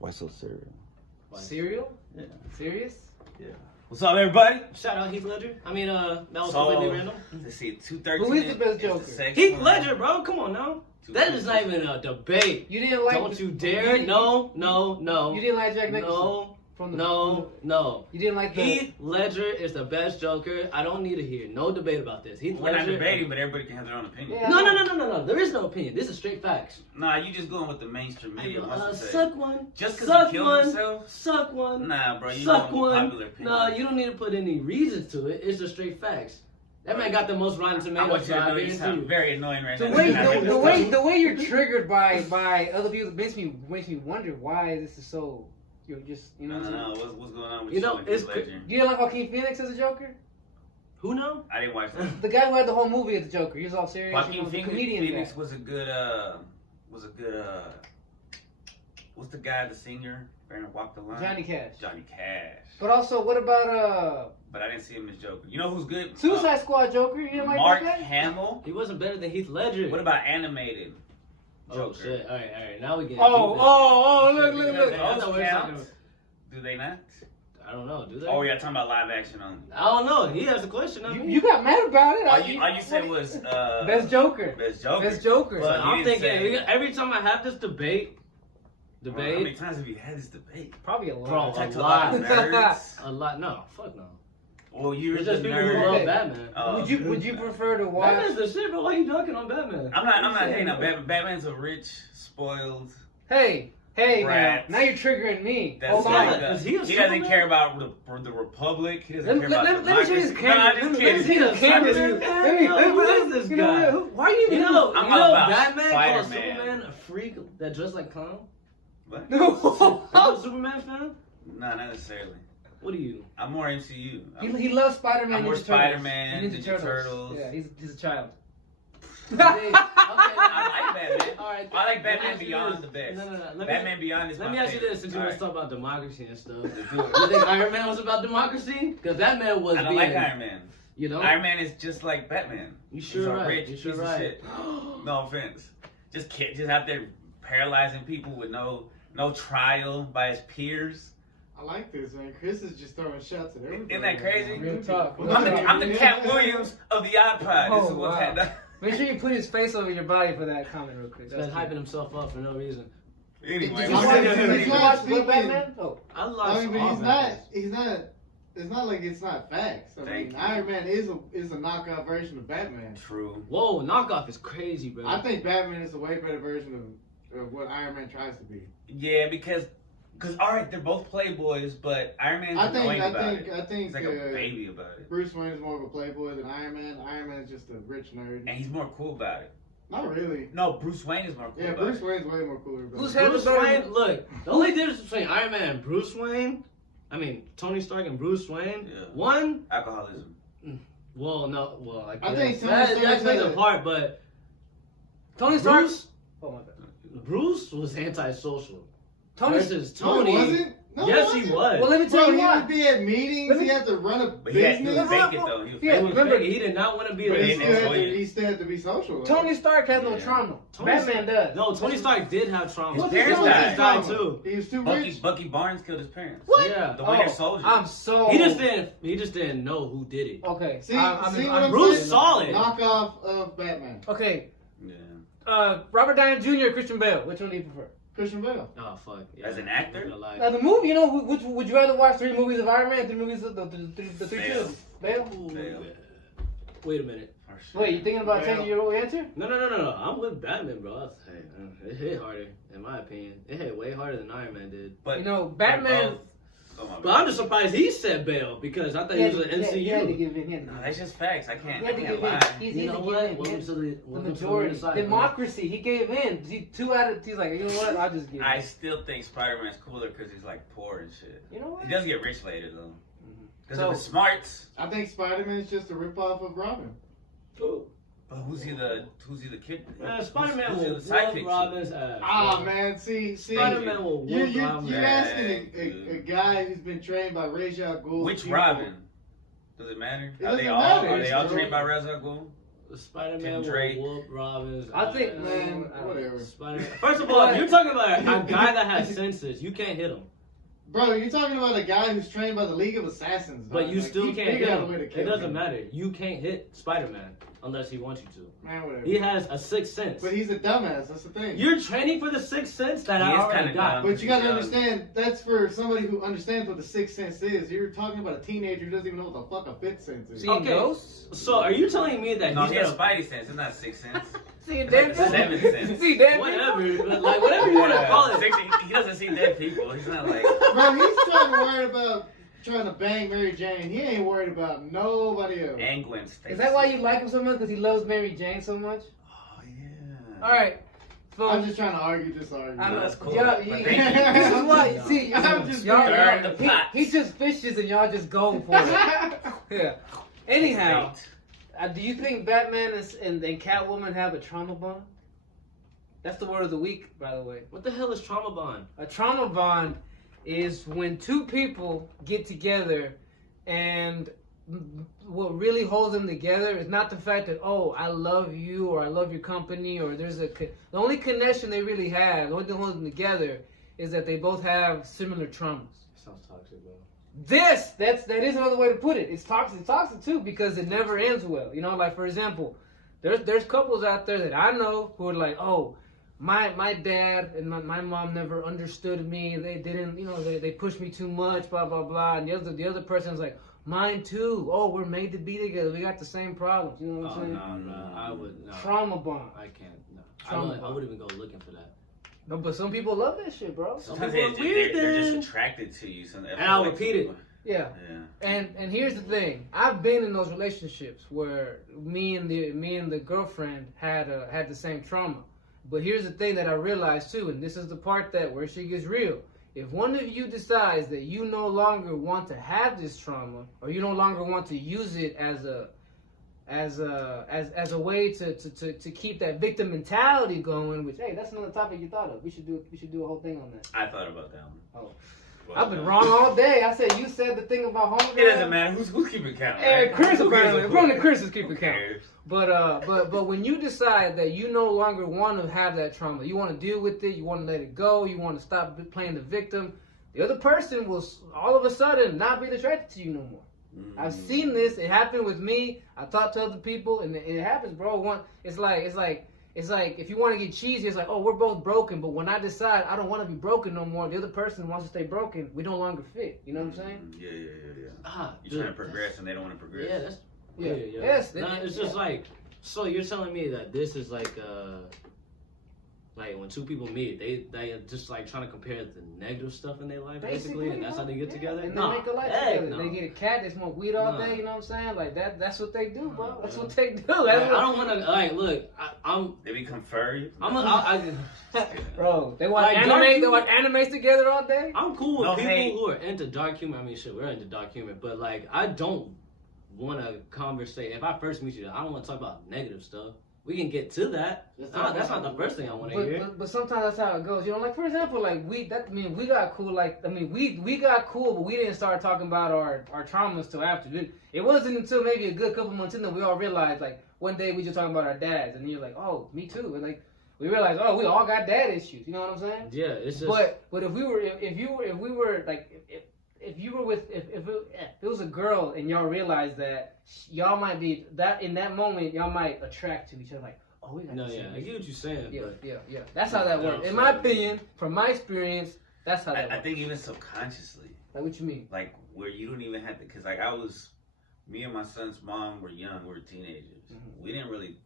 Why so serious? Cereal? Yeah. Serious? Yeah. What's up, everybody? Shout out Heath Ledger. I mean, that was So, completely random. Let's see, 213. Who is the best Joker? Heath Ledger, bro. Come on now. That is not even a debate. You didn't like. Don't you dare. No. You didn't like Jack Nicholson. No. From the, No. You didn't like the. Heath Ledger is the best Joker. I don't need to hear no debate about this. Heath We're not Ledger. debating, but everybody can have their own opinion. Yeah. No. There is no opinion. This is straight facts. Nah, you just going with the mainstream media. Suck one. Just because Suck he killed one. himself? Suck one. Nah, bro, you Suck know one. popular opinion. No, you don't need to put any reasons to it. It's just straight facts. That man got the most Rotten I Tomatoes. want you to know you sound very annoying right now. The way you're triggered by other people makes me wonder why this is so. You're just No. What's going on with you know, and it's Ledger? You didn't like Joaquin Phoenix as a Joker? Who know? I didn't watch that. The guy who had the whole movie as the Joker. He was all serious. Joaquin the comedian Phoenix guy. was a good what's the guy, the singer? Walk the Line? Johnny Cash. Johnny Cash. But also, what about But I didn't see him as Joker. You know who's good? Suicide Squad Joker? You didn't like Mark that guy? Hamill. He wasn't better than Heath Ledger. What about animated Joker? Oh shit! All right. Now we get. Look. Those count? Do they not? I don't know. Do they? Oh, yeah, talking about live action only. I don't know. He has a question. You got mad about it. All you said was Best Joker. Best Joker. Best Joker. But So I'm you didn't thinking say- every time I have this debate. How many times have you had this debate? Probably a lot. Bro, Talk to a lot. nerds. A lot. No, fuck no. Well, you're It's the just people who nerd. love Batman. Oh. Would you prefer to watch? Batman's the shit, bro. Why are you talking on Batman? I'm not hating on Batman. Batman's a rich, spoiled. Hey, now Rats. you're triggering me. That's Hold like on. Is he a he doesn't Superman? care about the Republic. He doesn't care Let about me see his democracy. camera. Nah, just Let me kidding. see the camera. Who is this You know guy? what? Why are you even? You know I'm all about Batman called Spider-Man. Superman a freak that dressed like clown? What? No. Are you a Superman fan? Nah, not necessarily. What are you? I'm more MCU. He loves Spider-Man. I'm more Ninja Turtles. Spider-Man, Ninja Ninja Turtles. Yeah, he's a child. I like Batman. All right. I like let me Batman ask you Beyond this. the best. No. Batman Beyond is Let my me ask you favorite. this, since you All want to right. talk about democracy and stuff. You think Iron Man was about democracy? Because that man was I don't like Iron Man. You know? Iron Man is just like Batman. You He's sure a right. rich You sure piece of right. shit. No offense. Just out there paralyzing people with no trial by his peers. I like this, man. Chris is just throwing shots at everybody. Isn't that crazy? Real talk. I'm the Cat Williams of the iPod. This is what's wow. happening. Make sure you put his face over your body for that comment real quick. He's been hyping himself up for no reason. Anyway, Did you I'm watch, not- did he's you not watch speaking- Good Batman? Oh. I I lost mean, but all he's not. It's not like it's not facts. I Thank mean, you. Iron Man is a knockout version of Batman. True. Whoa, knockoff is crazy, bro. I think Batman is a way better version of what Iron Man tries to be. Yeah, because all right, they're both playboys, but Iron Man's annoying about it. I think He's like a baby about it, Bruce Wayne is more of a playboy than Iron Man. Iron Man is just a rich nerd. and he's more cool about it. Not really. No, Bruce Wayne is more cool. Yeah, about Bruce it. Wayne's way more cooler. About Who's it. had- Bruce Wayne, look, the only difference between Iron Man and Bruce Wayne, Tony Stark and Bruce Wayne, Yeah. one, Alcoholism. I think Tony that Stark plays a had- part, but Tony Stark. Bruce, Oh my god. Bruce was antisocial. Tony. Versus No, Tony, it wasn't. No, yes, it he wasn't. was. Well, let me tell Bro, you he why. would be at meetings. Let me- He had to run a But he had to business. fake it though. He was Yeah, He was remember- fake. He did not want to be But a he didn't still, had enjoy to, it. he still had to be social. though. Tony Stark has no Yeah. trauma. Tony Batman does. No, Tony Stark did have trauma. His parents died. died too. He was too Bucky rich. Bucky Barnes killed his parents. What? Yeah. The Winter Oh, Soldier. I'm so. He just didn't know who did it. Okay. See, I'm see what I'm Bruce saying? saw it. Knockoff of Batman. Okay. Yeah. Robert Downey Jr. or Christian Bale? Which one do you prefer? Christian Bale. Oh fuck. Yeah. As an actor? I'm not gonna lie. Now the movie, you know, which would you rather watch 3 movies of Iron Man, 3 movies of the three Bale. children? Bale? Ooh, Bale. Wait a minute. For sure. Wait, you thinking about Bale. changing your answer? No. I'm with Batman, bro. It hit harder, in my opinion. It hit way harder than Iron Man did. But You know, they're Batman. both- Oh my But I'm just surprised he said Bale because I thought he was an He had to MCU. give in. He had to No, give in. that's just facts. I can't. He I had to can't give in. lie. He's You easy know to what? give Welcome in. to the The welcome to majority. side. Democracy. He gave in. He 2 out of. He's like, you know what? I'll just give in. I still think Spider-Man's cooler because he's like poor and shit. You know what? He doesn't get rich later though. Because So- of his smarts. I think Spider-Man is just a ripoff of Robin. But who's he the kid? Man, Spider-Man who's he will the sidekick whoop to? Robin's ass. Ah, man, see. Spider-Man will You're whoop Robin's ass. asking a guy who's been trained by Ra's al Ghul. Which people. Robin? Does it matter? It Are they doesn't all matter. are they all It's trained by true. Ra's al Ghul? Spider-Man Tim Drake. will whoop Robin's. I think, ass. man, Whatever. First of all, you're talking about a guy that has senses. You can't hit him. Bro, you're talking about a guy who's trained by the League of Assassins. But dog. you Like, still he can't figured hit out a way him. to It kill doesn't him. matter. You can't hit Spider-Man unless he wants you to. Man, whatever. He has a sixth sense. But he's a dumbass. That's the thing. You're training for the sixth sense that He I is already kinda got. dumb. But you gotta Yeah. understand, that's for somebody who understands what the sixth sense is. You're talking about a teenager who doesn't even know what the fuck a fifth sense is. Seeing Okay. ghosts? So are you telling me that No, he's he has gonna Spidey sense. It's not sixth sense. Seeing It's dead like people? seventh sense. See dead people? whatever, but like whatever you want to call it? He doesn't see dead people. He's not like. Bro, he's trying to worry about trying to bang Mary Jane. He ain't worried about nobody else. And Gwen Stacy. Is that why you like him so much? Because he loves Mary Jane so much? Oh yeah. All right. So, I'm just trying to argue this argument. I know. That's cool. Y'all, But he, thank you. this is why, see, I'm just y'all, stirring the he, pot. he just fishes and y'all just go for it. Yeah. Anyhow, do you think Batman and Catwoman have a trauma bond? That's the word of the week, by the way. What the hell is trauma bond? A trauma bond is when two people get together and what really holds them together is not the fact that, oh, I love you or I love your company or the only connection they really have, the only thing holding them together is that they both have similar traumas. Sounds toxic, bro. That is another way to put it. It's toxic too because it never ends well. You know, like for example, there's couples out there that I know who are like, oh, my dad and my mom never understood me. They didn't, you know, they pushed me too much, blah blah blah. And the other person's like, mine too. Oh, we're made to be together. We got the same problems. You know what I'm saying? No, I would no. Trauma bond. I can't. No, Trauma I wouldn't even go looking for that. No, but some people love that shit, bro. Sometimes people are weird, they're then. just attracted to you. So And I'll repeat it. Yeah. Yeah. And here's the thing. I've been in those relationships where me and the girlfriend had the same trauma. But here's the thing that I realized too, and this is the part that where shit gets real. If one of you decides that you no longer want to have this trauma, or you no longer want to use it as a way to keep that victim mentality going, which hey, that's another topic you thought of. We should do a whole thing on that. I thought about that one. Oh. But, I've been wrong all day. I said you said the thing about homegirl. It doesn't matter. Who's keeping count? Hey, Right? Chris Who gives a apparently. fuck? Apparently Chris is keeping Who count. cares? But when you decide that you no longer want to have that trauma, you want to deal with it, you want to let it go, you want to stop playing the victim, the other person will all of a sudden not be attracted to you no more. I've seen this. It happened with me. I talked to other people, and it happens, bro. It's like if you want to get cheesy, it's like, oh, we're both broken, but when I decide I don't want to be broken no more, the other person wants to stay broken. We no longer fit. You know what I'm saying? Yeah. You're trying to progress, and they don't want to progress. Yeah, that's Yeah. weird, yo. Yes. Nah, it's just like, so you're telling me that this is like when two people meet, they are just like trying to compare the negative stuff in their life, basically, and that's how they get together. And Nah, they make a life heck together. no. They get a cat, they smoke weed all Nah. day, you know what I'm saying? Like that's what they do, bro. Nah, That's man. what they do. Like, That's I what, don't want to like look. I'm They become furry. bro, they watch Like, anime, dark they humor- watch animes together all day. I'm cool with No people hate. who are into dark humor. I mean, shit, we're into dark humor, but like, I don't want to conversate. If I first meet you, I don't want to talk about negative stuff. We can get to that. That's not the first thing I want to hear. But sometimes that's how it goes. You know, like for example, like we got cool. Like we got cool, but we didn't start talking about our traumas till after. It wasn't until maybe a good couple months in that we all realized, like one day we just talking about our dads, and you're like, oh, me too, and like we realized, oh, we all got dad issues. You know what I'm saying? Yeah, it's just. But if it was a girl and y'all realized that y'all might be that in that moment y'all might attract to each other, like, oh, we got No, the yeah, same I get what you're saying. yeah, But yeah. That's how that works. In my opinion, from my experience, that's how that I works. think even subconsciously, Like, what you mean? like where you don't even have to, because like me and my son's mom were young, we were teenagers. Mhm. We didn't really.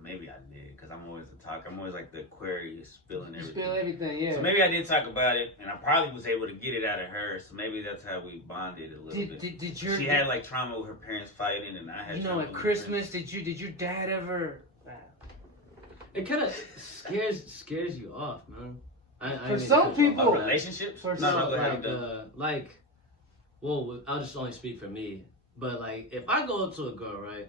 Maybe I did, because I'm always the talk. I'm always like the Aquarius, spilling You everything. spill everything, yeah. So maybe I did talk about it, and I probably was able to get it out of her. So maybe that's how we bonded a little bit. Did your She had like trauma with her parents fighting, and I had. you know trauma at with my Christmas did your dad ever? it kind of scares you off, man. For some people- parents. Relationships. For No, some- go ahead. Well, I'll just only speak for me. But like, if I go up to a girl, right,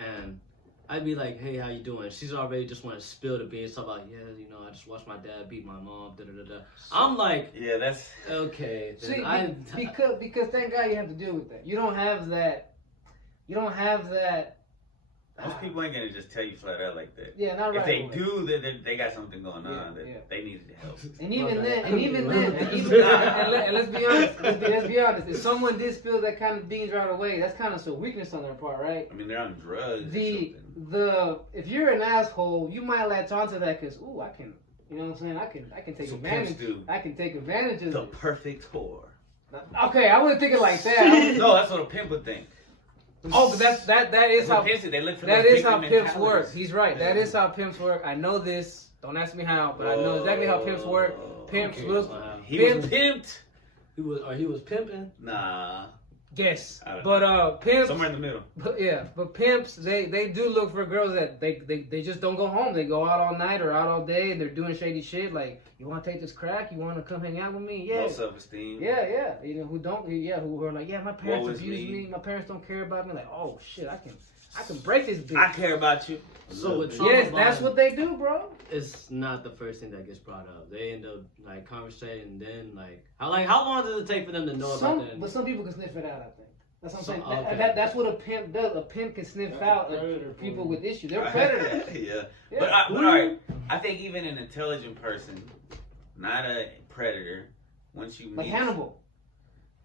and I'd be like, hey, how you doing? She's already just want to spill the beans, talk about, yeah, you know, I just watched my dad beat my mom, da-da-da-da. I'm like, Yeah, that's. okay. See, then because thank God you have to deal with that. You don't have that Most people ain't gonna just tell you flat out like that. Yeah, not right. If they away. do, they got something going on that they needed help. And even Okay. then, let's be honest. Let's be honest. If someone did spill that kind of beans right away, that's kind of some weakness on their part, right? I mean, they're on drugs. If you're an asshole, you might latch onto that because I can. You know what I'm saying? I can take So advantage. pimps do. I can take advantage of The it. perfect whore. Okay, I wouldn't think it like that. No, that's what a pimp would think. Oh, but that is how They look for that those is how victim pimps work. mentalities. He's right. That is how pimps work. I know this. Don't ask me how, but I know exactly how pimps work. Pimps Okay, will. He Pimps- was pimped. He was pimping. Nah, Yes, I don't but pimps. somewhere in the middle. But pimps, they do look for girls that they just don't go home. They go out all night or out all day, and they're doing shady shit. Like, you want to take this crack? You want to come hang out with me? Yeah. Low self-esteem. Yeah. You know who don't? Yeah, who are like, yeah, my parents Woe is abuse me. me. My parents don't care about me. Like, oh shit, I can break this bitch. I care about you. So with Yes, trauma that's bond, what they do, bro. it's not the first thing that gets brought up. They end up like conversating, and then how long does it take for them to know about that? But some people can sniff it out. I think that's what I'm saying. Okay. That's what a pimp does. A pimp can sniff That's a out predator people for with issues. They're predators. Yeah. Yeah. But all right, I think even an intelligent person, not a predator, once you Like meet Hannibal.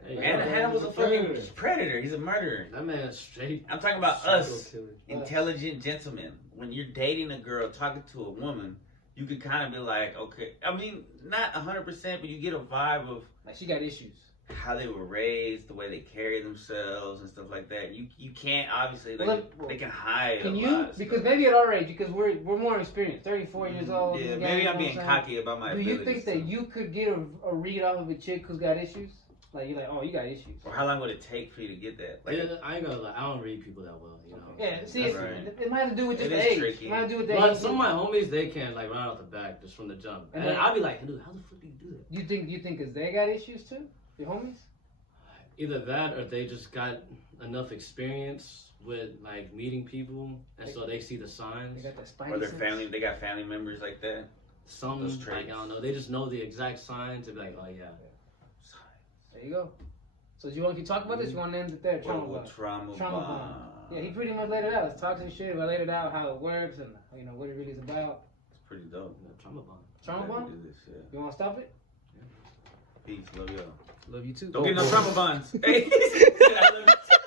Hey, And Hannibal's a Predator. fucking predator. He's a murderer. that man is straight. I'm talking about psycho us, killer. intelligent gentlemen. When you're dating a girl, talking to a woman, you could kind of be like, okay. I mean, not 100%, but you get a vibe of Like she got issues. how they were raised, the way they carry themselves, and stuff like that. You can't obviously Well, they can hide. Can a you? lot of Because stuff. maybe at our age, because we're more experienced, 34 years old. Yeah, you maybe know I'm what being saying? cocky about my Do you abilities. think that you could get a read off of a chick who's got issues? Like you're like, oh, you got issues. Or how long would it take for you to get that? Like, Yeah, I ain't gonna lie. I don't read people that well, you know. Yeah, see, That's it might have to do with It just is age. tricky. It might have to do with the But age. some of my homies, they can like right off the back, just from the jump. And And then- I'll be like, dude, how the fuck do you do that? You think because they got issues too? Your homies? Either that, or they just got enough experience with like meeting people, and so they see the They signs. got that spidey or their sense? family, they got family members like that. Some Those like traits. I don't know, they just know the exact signs and be like, oh yeah. There you go. So do you want to keep talking about this? You want to end it there? Trauma What bond. trauma Trauma bond? bond. Yeah, he pretty much laid it out. It's toxic shit. But I laid it out how it works and what it really is about. It's pretty dope. Trauma bond. Trauma Yeah, bond? we do this, yeah. You want to stop it? Peace, love y'all. Love you too. Don't get no trauma bonds. Hey, I love you too.